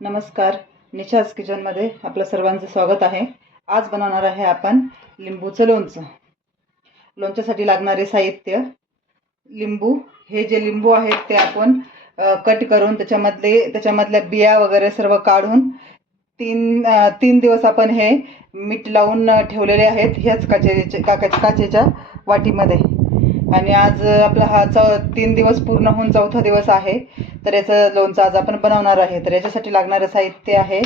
नमस्कार. निशाज किचनमध्ये आपलं सर्वांचं स्वागत आहे. आज बनवणार आहे आपण लिंबूचं लोणचं. लोणच्यासाठी लागणारे साहित्य लिंबू. हे जे लिंबू आहेत ते आपण कट करून त्याच्यामधले त्याच्यामधल्या बिया वगैरे सर्व काढून तीन तीन दिवस आपण हे मीठ लावून ठेवलेले आहेत ह्याच काचेचे काका काचेच्या वाटीमध्ये. आणि आज आपला हा चौ तीन दिवस पूर्ण होऊन चौथा दिवस आहे. तर याचं लोणचं आज आपण बनवणार आहे. तर याच्यासाठी लागणारं साहित्य आहे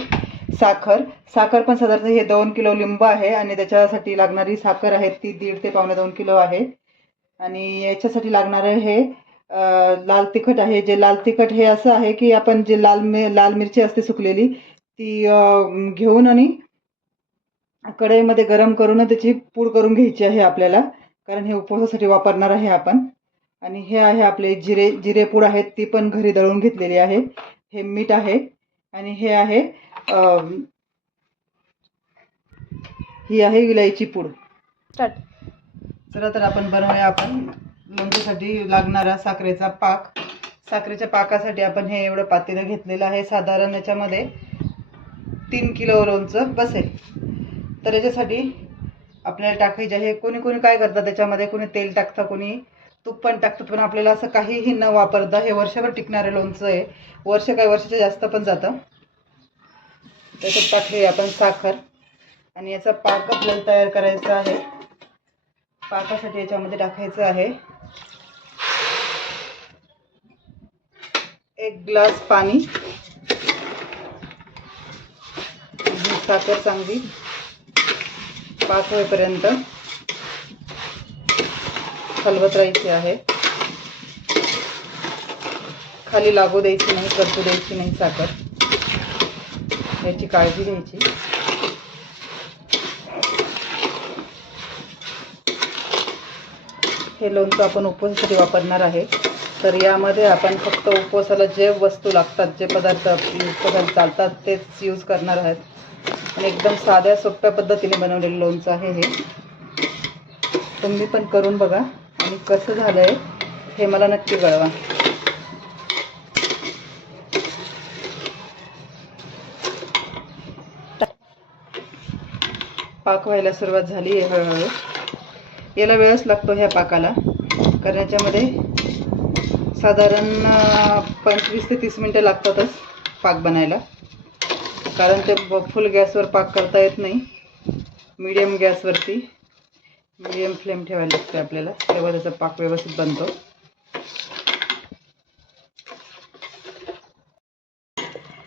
साखर. साखर पण साधारण हे दोन किलो लिंब आहे आणि त्याच्यासाठी लागणारी साखर आहे ती दीड ते पावणे दोन किलो आहे. आणि याच्यासाठी लागणारं हे लाल तिखट आहे. जे लाल तिखट हे असं आहे की आपण जे लाल मि लाल मिरची असते सुकलेली ती घेऊन आणि कढईमध्ये गरम करून त्याची पूड करून घ्यायची आहे आपल्याला. कारण हे उपवासासाठी वापरणार आहे आपण. आणि हे आहे आपले जिरे जिरे पूड आहेत ती पण घरी दळून घेतलेली आहे. हे मीठ आहे आणि हे आहे ही आहे विलायची पूड. स्टार्ट चला तर आपण बनवूया आपण. लोणच्यासाठी लागणारा साखरेचा पाक. साखरेच्या पाकासाठी आपण हे एवढं पातेलं घेतलेलं आहे साधारण याच्यामध्ये तीन किलो लोणचं बसेल. तर याच्यासाठी आपल्याला टाकायचे आहे. कोणी कोणी काय करतात त्याच्यामध्ये? कोणी तेल टाकतं कोणी तूप पण टाकतो पण आपल्याला असं काहीही न वापरता हे वर्षभर टिकणारं लोणचं आहे. वर्ष काय वर्षाच्या जास्त पण जातं. त्याच्यात टाकली आपण साखर. आणि याचा पाक आपल्याला तयार करायचा आहे. पाकासाठी याच्यामध्ये टाकायचं आहे. एक ग्लास पाणी. साखर चांगली पाक होईपर्यंत हलवत राहायची आहे. खाली लागू द्यायची नाही करतू द्यायची नाही साखर. याची काळजी घ्यायची. हे लोणचं आपण उपवासासाठी वापरणार आहे. तर यामध्ये आपण फक्त उपवासाला जे वस्तू लागतात जे पदार्थ पदार्थ चालतात तेच यूज करणार आहेत. आणि एकदम साध्या सोप्या पद्धतीने बनवलेलं लोणचं आहे हे. तुम्ही पण करून बघा. आणि कसं झालं आहे हे मला नक्की कळवा. पाक व्हायला सुरुवात झाली आहे हळूहळू. याला वेळच लागतो ह्या पाकाला कारण याच्यामध्ये साधारण पंचवीस ते तीस मिनटं लागतातच पाक बनायला. कारण ते फुल गॅसवर पाक करता येत नाही मीडियम गॅसवरती. म्हणजे मीडियम फ्लेम ठेवायला लागते आपल्याला. तेव्हा त्याचा पाक व्यवस्थित बनतो.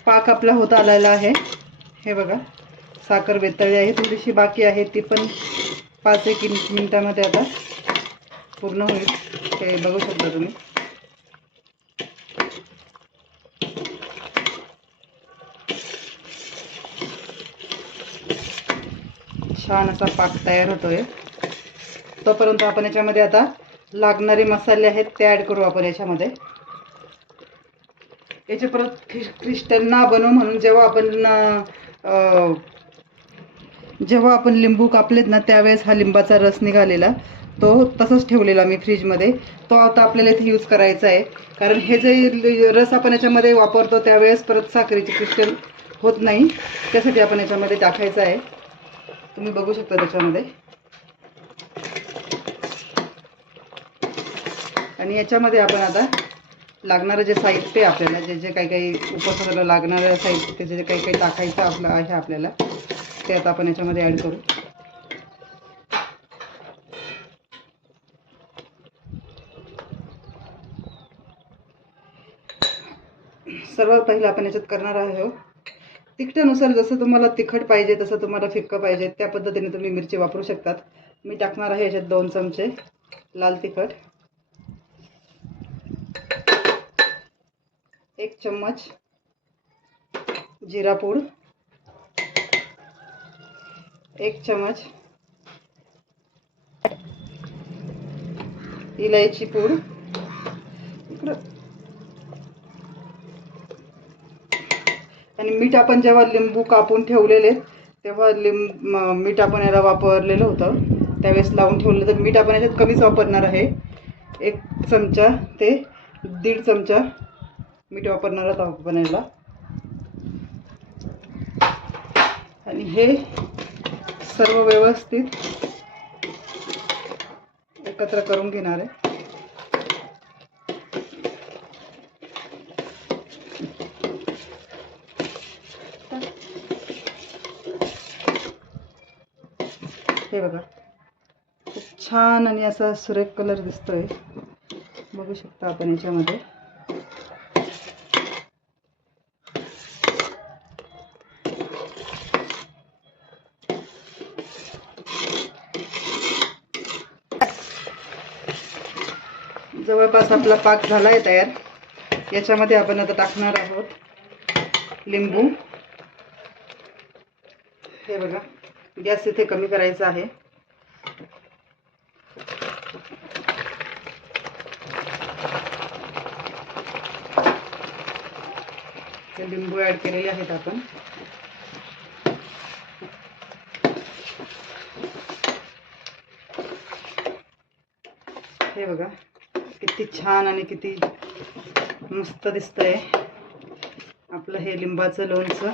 पाक आपला होत आलेला आहे. हे बघा. साखर वेतळली आहे. थोडीशी बाकी आहे. ती पण पाच एक मिनिटामध्ये आता पूर्ण होईल. ते बघू शकता तुम्ही. छान असा पाक तयार होतोय. तोपर्यंत आपण याच्यामध्ये आता लागणारे मसाले आहेत ते ॲड करू आपण याच्यामध्ये. याचे परत क्रिस- क्रिस्टल ना बनवू म्हणून जेव्हा आपण जेव्हा आपण लिंबू कापलेत ना त्यावेळेस हा लिंबाचा रस निघालेला. तो तसंच ठेवलेला मी फ्रीजमध्ये. तो आता आपल्याला इथे यूज करायचा आहे. कारण हे जे रस आपण याच्यामध्ये वापरतो त्यावेळेस परत साखरेची क्रिस्टल होत नाही. त्यासाठी आपण याच्यामध्ये टाकायचं आहे. तुम्ही बघू शकता त्याच्यामध्ये. आणि याच्यामध्ये आपण आता लागणारं जे साहित्य आपल्याला जे जे काही काही उपवासाला लागणारं साहित्य जे जे काही काही टाकायचं आपलं आहे आपल्याला ते आता आपण याच्यामध्ये ॲड करू. सर्वात पहिलं आपण याच्यात करणार आहोत. तिखटानुसार जसं तुम्हाला तिखट पाहिजे तसं तुम्हाला फिक्कं पाहिजे त्या पद्धतीने तुम्ही मिरची वापरू शकतात. मी टाकणार आहे याच्यात दोन चमचे लाल तिखट. एक चम्मच जिरा पूड एक चम्मच इलायची पूड आणि मीठ आपण जेव्हा लिंबू कापून ठेवलेले तेव्हा लिंब मीठ आपण याला वापरलेलं होतं. त्यावेळेस लावून ठेवलं तर मीठ आपण याच्यात कमीच वापरणार आहे. एक चमचा ते दीड चमचा मीठ वापरणार आहोत आपण आणि हे सर्व व्यवस्थित एकत्र करून घेणार आहे. हे बघा खूप छान आणि असा सुरेख कलर दिसतोय. बघू शकता आपण याच्यामध्ये. जवळपास आपला पाक झाला आहे तयार. याच्यामध्ये आपण आता टाकणार आहोत लिंबू. हे बघा गॅस इथे कमी करायचा आहे. लिंबू ॲड केलेले आहेत आपण. हे बघा किती छान आणि किती मस्त दिसतंय. आपलं हे लिंबाचं लोणचं.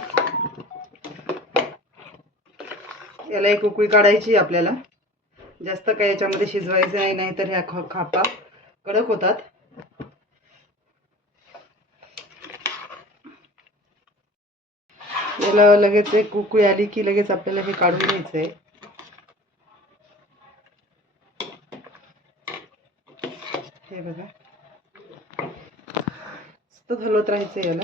याला एक उकळी काढायची आपल्याला. जास्त काही याच्यामध्ये शिजवायचं नाही नाही तर ह्या ख खापा कडक होतात. याला लगेच एक उकळी आली की लगेच आपल्याला हे काढून घ्यायचं आहे हे बघा. सतत हलवत राहायचं याला.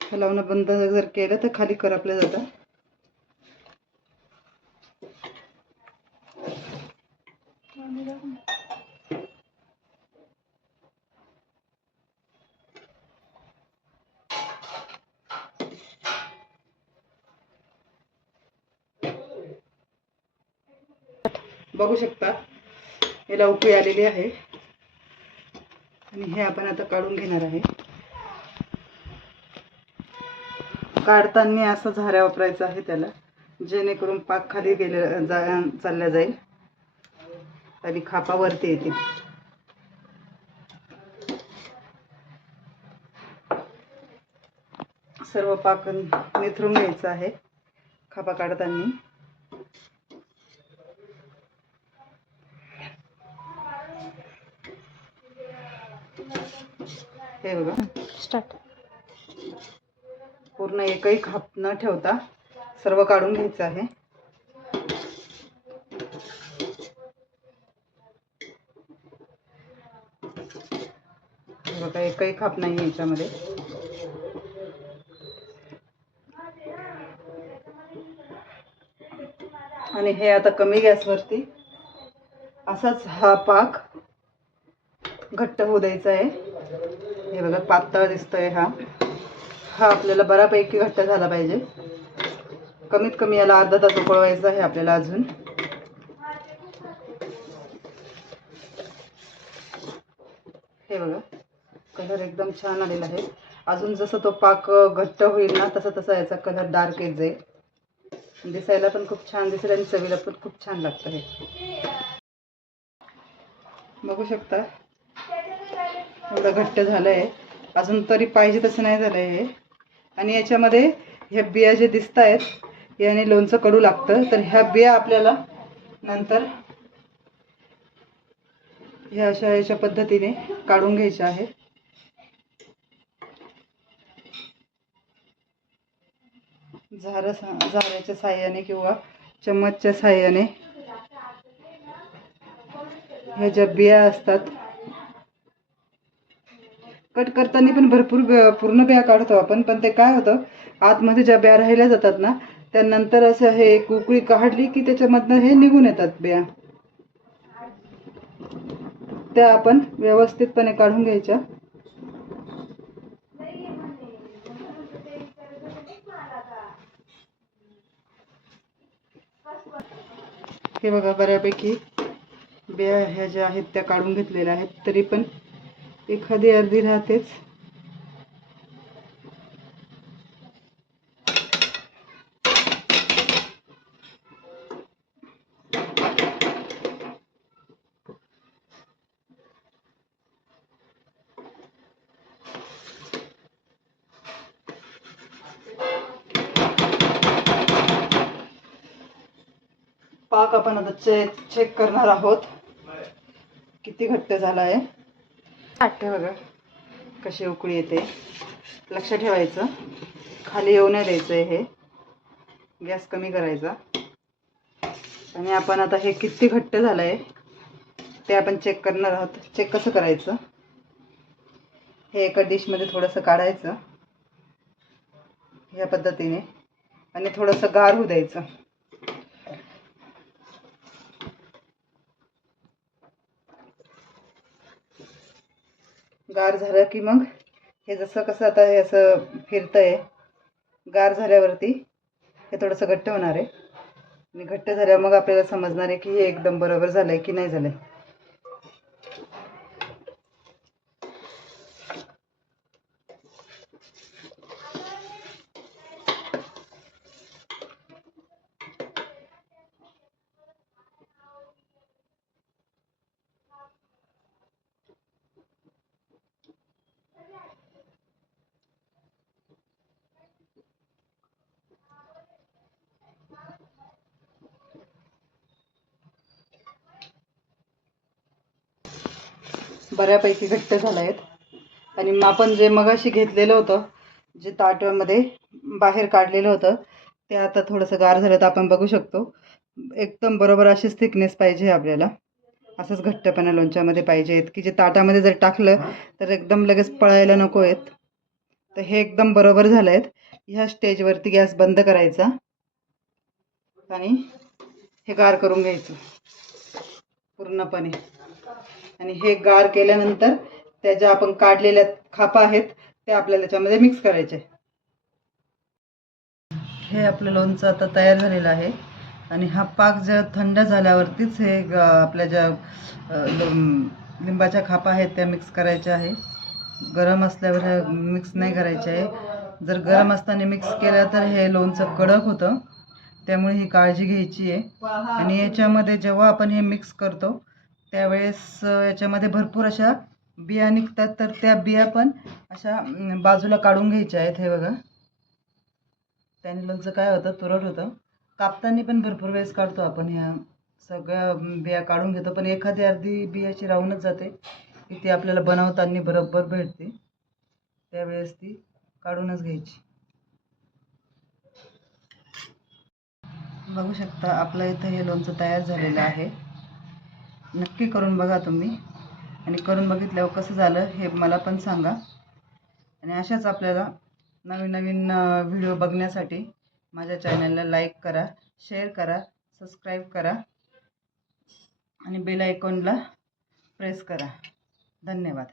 हलवणं बंद जर केलं तर खाली करपलं जातं बघू शकता. याला उकळी आलेली आहे. आणि हे आपण आता काढून घेणार आहे. काढताना असं झाऱ्या वापरायचं आहे त्याला जेणेकरून पाक खाली गेले जा चालल्या जाईल. आणि खापा वरती येतील. सर्व पाक निथरून घ्यायचं आहे खापा काढताना. हे बघा. स्टार्ट पूर्ण एकही खाप न ठेवता सर्व काढून घ्यायचं आहे. बघा एकही खाप नाही याच्यामध्ये. आणि हे आता कमी गॅसवरती असाच हा पाक घट्ट होऊ द्यायचा आहे. हे बघा पातळ दिसतंय हा. हा आपल्याला बऱ्यापैकी घट्ट झाला पाहिजे. कमीत कमी याला अर्धा तास उकळवायचं आहे आपल्याला अजून. हे बघा कलर एकदम छान आलेला आहे. अजून जसं तो पाक घट्ट होईल ना तसा तसा याचा कलर डार्क येत जाईल. दिसायला पण खूप छान दिसेल आणि चवीला पण खूप छान लागतं हे. बघू शकता? एवढं घट्ट झालं आहे अजून तरी पाहिजे तसं नाही झालं आहे हे. आणि याच्यामध्ये ह्या बिया जे दिसत आहेत याने लोणचं कडू लागतं. तर ह्या बिया आपल्याला नंतर ह्या अशा याच्या पद्धतीने काढून घ्यायच्या आहेत. झारा झाऱ्याच्या साह्याने किंवा चम्मचच्या साह्याने ह्या ज्या बिया असतात कट करताना पण भरपूर पूर्ण बिया काढतो आपण पण ते काय होतं आतमध्ये ज्या बिया राहिल्या जातात ना त्यानंतर असं हे कुकळी काढली की त्याच्यामधनं हे निघून येतात बिया. त्या आपण व्यवस्थितपणे काढून घ्यायच्या. हे बघा बऱ्यापैकी बिया ह्या ज्या आहेत त्या काढून घेतलेल्या आहेत तरी पण एखादी अर्धी राहतेच. पाक आपण आता चेक चेक करणार आहोत. किती घट्ट झाला आहे आटते बघा. कशी उकळी येते. लक्ष ठेवायचं. खाली येऊ नाही द्यायचं हे. गॅस कमी करायचा. आणि आपण आता हे किती घट्ट झालं आहे ते आपण चेक करणार आहोत. चेक कसं करायचं? हे एका डिशमध्ये थोडंसं काढायचं. ह्या पद्धतीने. आणि थोडंसं गार होऊ द्यायचं. गार झालं की मग हे जसं कसं आता हे असं फिरतंय गार झाल्यावरती हे थोडंसं घट्ट होणार आहे. आणि घट्ट झाल्यावर मग आपल्याला समजणार आहे की हे एकदम बरोबर झालं आहे की नाही झालं आहे बऱ्यापैकी घट्ट झालं आहेत आणि मग आपण जे मगाशी घेतलेलं होतं जे ताटमध्ये बाहेर काढलेलं होतं ते आता थोडंसं गार झालं तर आपण बघू शकतो. एकदम बरोबर अशीच थिकनेस पाहिजे आपल्याला. असंच घट्टपणा लोणच्यामध्ये पाहिजेत की जे ताटामध्ये जर टाकलं तर एकदम लगेच पळायला नको आहेत तर हे एकदम बरोबर झालं आहेत ह्या स्टेजवरती गॅस बंद करायचा. आणि हे गार करून घ्यायचं. पूर्णपणे. आणि हे गार केल्यानंतर त्या ज्या आपण काढलेल्या खापा आहेत त्या आपल्याला त्याच्यामध्ये मिक्स करायचे. हे आपलं लोणचं आता तयार झालेलं आहे. आणि हा पाक जर थंड झाल्यावरतीच हे आपल्या ज्या लिंबाच्या खापा आहेत त्या मिक्स करायच्या आहे. गरम असल्यावर मिक्स नाही करायचे आहे. जर गरम असताना मिक्स केलं तर हे लोणचं कडक होतं. त्यामुळे ही काळजी घ्यायची आहे. आणि याच्यामध्ये जेव्हा आपण हे मिक्स करतो त्यावेळेस याच्यामध्ये भरपूर अशा बिया निघतात. तर त्या बिया पण अशा बाजूला काढून घ्यायच्या आहेत. हे बघा. त्याने लोणचं काय होतं? तुरट होतं. कापताना पण भरपूर वेळेस काढतो आपण ह्या सगळ्या बिया काढून घेतो. पण एखादी अर्धी बियाची राहूनच जाते. की ती आपल्याला बनवताना बरोबर भेटते. त्यावेळेस ती काढूनच घ्यायची. बघू शकता आपलं इथं हे लोणचं तयार झालेलं आहे. नक्की करून बघा तुम्ही. आणि करून बघितल्यावर कसं झालं हे मला पण सांगा. आणि अशाच आपल्याला नवीन नवीन व्हिडिओ बघण्यासाठी माझ्या चॅनलला लाईक करा शेअर करा सबस्क्राईब करा. आणि बेल आयकॉनला प्रेस करा. धन्यवाद.